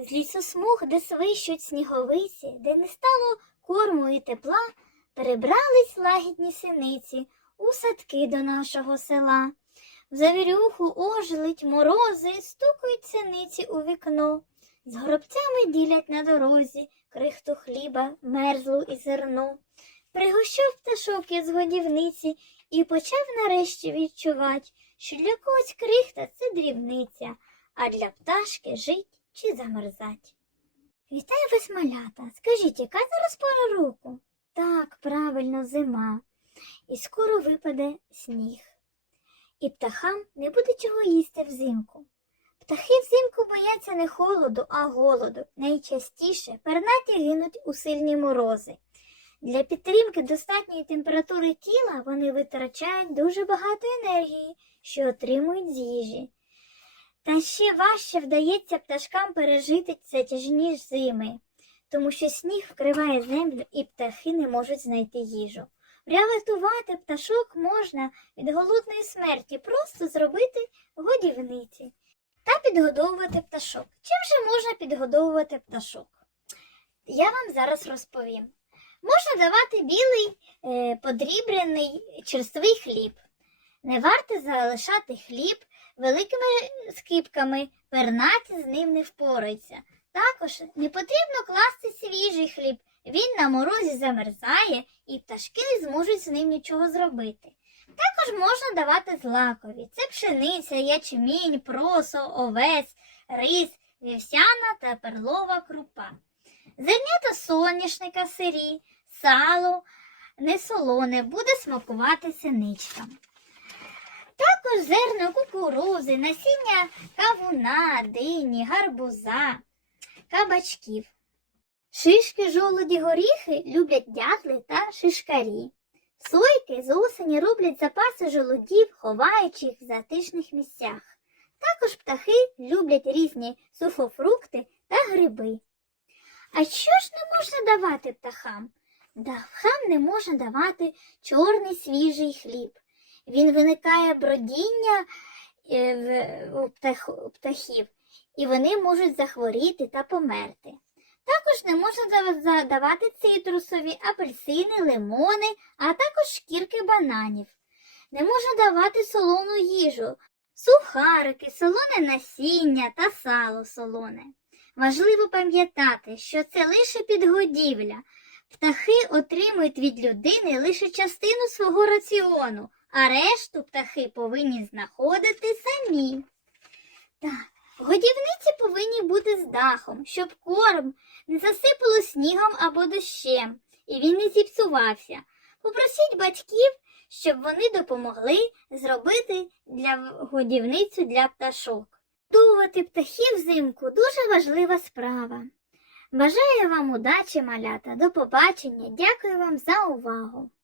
З лісосмуг, де свищуть сніговиці, де не стало корму і тепла, перебрались лагідні синиці у садки до нашого села. В завірюху ожелить морози, стукають синиці у вікно. З горобцями ділять на дорозі крихту хліба, мерзлу і зерно. Пригощав пташок із годівниці і почав нарешті відчувать, що для когось крихта це дрібниця, а для пташки жить чи замерзать. Вітаю вас, малята. Скажіть, яка зараз пора року? Так, правильно, зима. І скоро випаде сніг. І птахам не буде чого їсти взимку. Птахи взимку бояться не холоду, а голоду. Найчастіше пернаті гинуть у сильні морози. Для підтримки достатньої температури тіла вони витрачають дуже багато енергії, що отримують з їжі. Та ще важче вдається пташкам пережити затяжні зими, тому що сніг вкриває землю і птахи не можуть знайти їжу. Врятувати пташок можна від голодної смерті, просто зробити годівниці та підгодовувати пташок. Чим же можна підгодовувати пташок? Я вам зараз розповім. Можна давати білий е, подрібрений черствий хліб. Не варто залишати хліб великими скипками, пернаті з ним не впораються. Також не потрібно класти свіжий хліб. Він на морозі замерзає і пташки не зможуть з ним нічого зробити. Також можна давати злакові. Це пшениця, ячмінь, просо, овес, рис, вівсяна та перлова крупа. Зернята соняшника сирі, сало, несолоне буде смакувати синичкам. Також зерна кукурузи, насіння кавуна, дині, гарбуза, кабачків. Шишки, жолуді, горіхи люблять дятли та шишкарі. Сойки з осені роблять запаси жолудів, ховаючи їх в затишних місцях. Також птахи люблять різні сухофрукти та гриби. А що ж не можна давати птахам? Птахам не можна давати чорний свіжий хліб. Він виникає бродіння е, у птахів, і вони можуть захворіти та померти. Також не можна дав- за- давати цитрусові, апельсини, лимони, а також шкірки бананів. Не можна давати солону їжу, сухарики, солоне насіння та сало солоне. Важливо пам'ятати, що це лише підгодівля. Птахи отримують від людини лише частину свого раціону, а решту птахи повинні знаходити самі. Так, годівниці повинні бути з дахом, щоб корм не засипало снігом або дощем, і він не зіпсувався. Попросіть батьків, щоб вони допомогли зробити для годівницю для пташок. Годувати птахів взимку дуже важлива справа. Бажаю вам удачі, малята, до побачення, дякую вам за увагу.